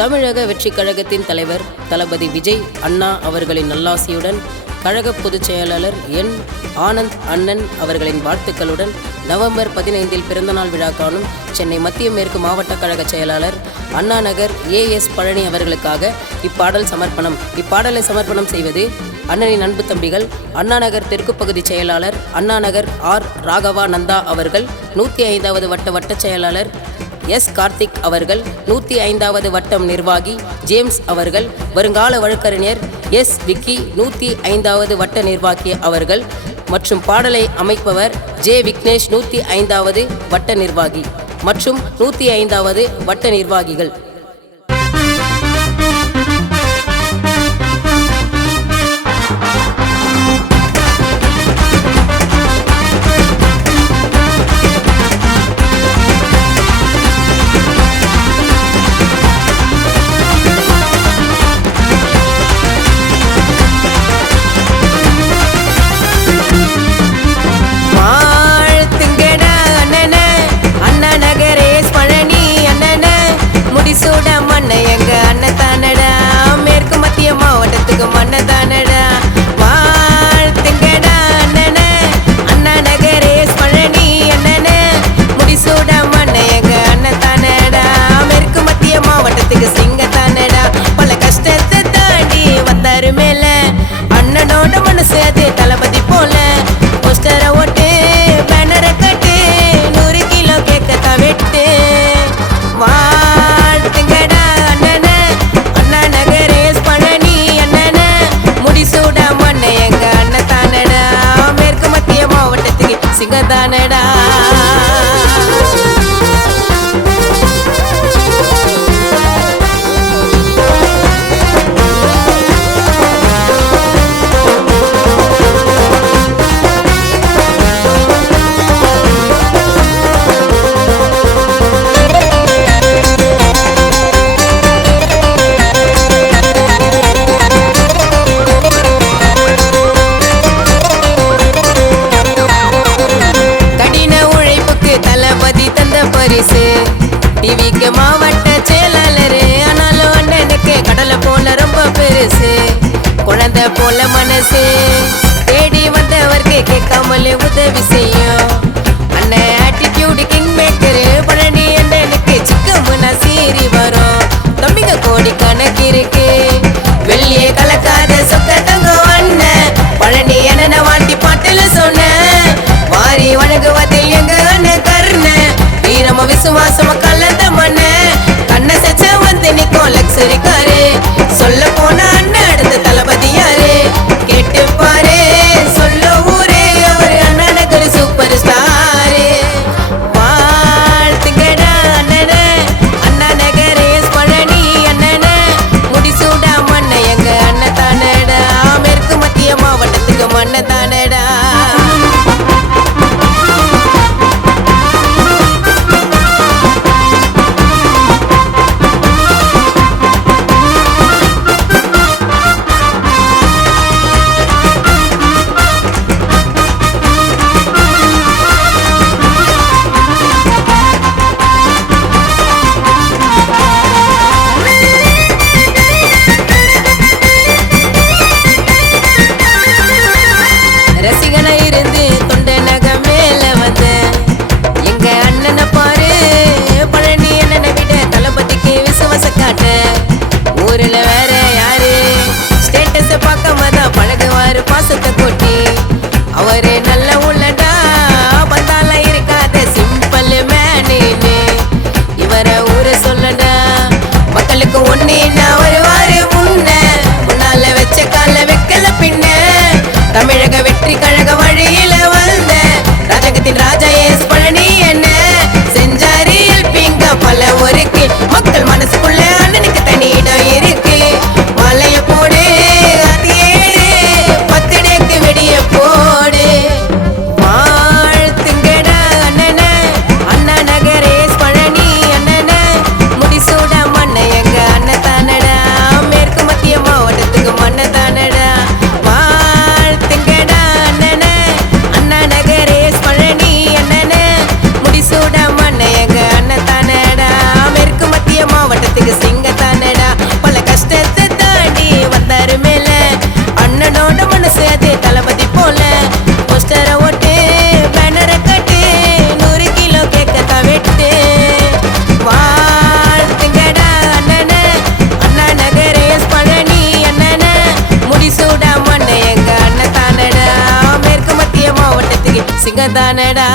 தமிழக வெற்றி கழகத்தின் தலைவர் தளபதி விஜய் அண்ணா அவர்களின் நல்லாசியுடன் கழக பொதுச் செயலாளர் என் ஆனந்த் அண்ணன் அவர்களின் வாழ்த்துக்களுடன் நவம்பர் 15 பிறந்தநாள் விழா காணும் சென்னை மத்திய மேற்கு மாவட்ட கழக செயலாளர் அண்ணா நகர் ஏஎஸ் பழனி அவர்களுக்காக இப்பாடலை சமர்ப்பணம் செய்வது அண்ணனின் அன்பு தம்பிகள் அண்ணா நகர் தெற்கு பகுதி செயலாளர் அண்ணா நகர் ஆர் ராகவா நந்தா அவர்கள், 105வது வட்ட செயலாளர் எஸ் கார்த்திக் அவர்கள், 105வது வட்டம் நிர்வாகி ஜேம்ஸ் அவர்கள், வருங்கால வழக்கறிஞர் எஸ் விக்கி, 105வது வட்ட நிர்வாகி அவர்கள் மற்றும் பாடலை அமைப்பவர் ஜே விக்னேஷ், 105வது வட்ட நிர்வாகி மற்றும் 105வது வட்ட நிர்வாகிகள். தளபதி போல போஸ்டரை ஓட்டு, பேனரை கட்டு, 100 கிலோ கேக்க வெட்டு. வாழ்த்துங்கடா அண்ணன, அண்ணா நகரேஸ் பழனி அண்ணன, முடிசூட மண்ண எங்க அண்ணன் தானடா, மேற்கு மத்திய மாவட்டத்துக்கு சிங்கத்தானடா. டிவிக்கு மாவட்ட செயலாளர் ஆனாலும் அண்ணனுக்கு கடலை போல ரொம்ப பெருசு, குழந்தை போல மனசு, தேடி வந்தவருக்கு கேட்காமலே உதவி செய்யும் அண்ணன். ஆட்டிடியூடு கிங் மேக்கரு பழனி அண்ணனுக்கு சிக்கமுன்னா சீறி வரும். தம்பிங்க கோடி கணக்கு இருக்கு, வெள்ளியே கலக்காத சொக்க தங்கம் அண்ணன் பழனி அண்ணனை வாட்டி பாட்டுல சொன்ன வாரி வணங்குவதில் எங்க அண்ணன் கருண வீரம விசுவாசம கலந்த மண்ண கண்ண செச்ச வந்து நிக்கும் லக்ஸரி காரு. சொல்ல போன அண்ணன் அடுத்த தளபதி யாரு கேட்டு பாரு, சொல்ல ஊரே அவரு Anna Nagar super star. வாழ்த்துங்கடா அண்ணன, Anna Nagar S Palani அண்ணன, முடிசூடா மண்ண எங்க அண்ணன் தானடா, மேற்கு மத்திய மாவட்டத்துக்கு மண்ண தானடா. ரசிகனா இருந்து தொண்ட நக மேல வந்த எங்க அண்ணனை பாரு, பழனி அண்ணனை விட தளபதிக்கு விசுவாச காட்ட ஊர்ல வேற யாரு, ஸ்டேட்டஸ பார்க்காம தான் பழகுவாரு பாசத்தை கொட்டி. அவரு நல்ல உள்ளடா, பந்தால இருக்காத சிம்பிள் மேனின்னு இவரை ஊரை சொல்லடா, மக்களுக்கு ஒன்னேன்னா வருவாரு முன்னால வச்ச கால வைக்கல பின்ன. தமிழக வெற்றி கழக வழியில வந்த ராஜகத்தின் ராஜா எஸ் பழனி என்ன செஞ்சாரு பிங்க பல ஒருக்கு, மக்கள் மனசுக்குள்ள அண்ணனுக்கு தனி இடம் இருக்கு. மலைய போடு அது 10 டேக்கு வெடிய போடு. வாழ்த்துங்கடா அண்ணன, அண்ணா நகர் எஸ் பழனி அண்ணன, முடிசூட மண்ண எங்க அண்ணன் தானடா, மேற்கு மத்திய மாவட்டத்துக்கு மண்ண தானடா. வாழ்த்துங்கடா அண்ணன, அண்ணா நகர் எஸ் பழனி அண்ணன, இருக்கத்தானடா